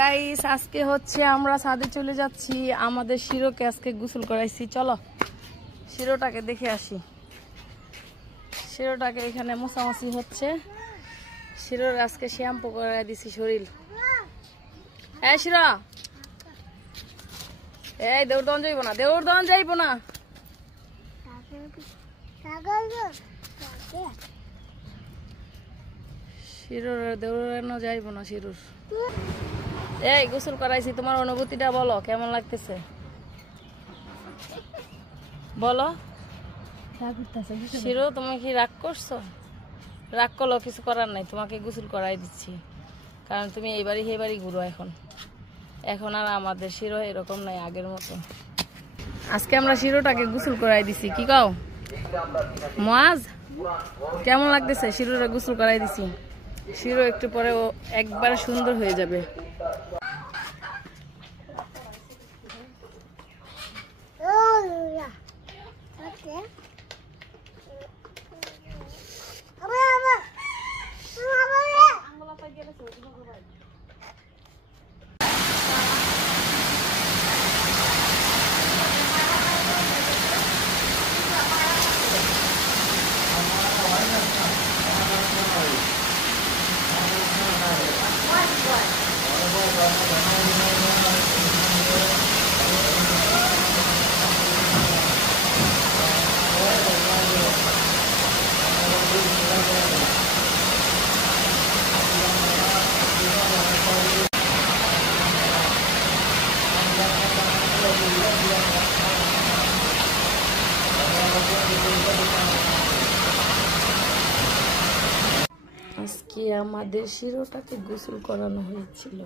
Guys আজকে হচ্ছে আমরা ছাদে চলে যাচ্ছি। আমাদের শিরোকে আজকে গোসল করাইছি। চলো শিরোটাকে দেখে আসি। শিরোটাকে এখানে মোছামাছি হচ্ছে। শিরোর আজকে শ্যাম্পু করাই দিছি শরীর। এই শিরো, এই দৌড়দন যাইব না, দৌড়দন যাইব না। শিরোর দৌড়ানো যাইব না। শিরোর এই গোসল করাইছি, তোমার অনুভূতিটা বলো, কেমন লাগতেছে বলো। শিরো তুমি কি রাগ করছো? রাগ করলো, কিছু করার নাই, তোমাকে গোসল করাই দিচ্ছি, কারণ তুমি এইবারই সেইবারই ঘুরো। এখন আর আমাদের শিরো এরকম নাই আগের মতো। আজকে আমরা শিরোটাকে গোসল করাই দিছি। কি কও মাজ, কেমন লাগতেছে? শিরোটা গোসল করাই দিছি। শিরো একটু পরে ও একবার সুন্দর হয়ে যাবে। আজকে আমাদের শিরোটাকে গোসল করানো হয়েছিল।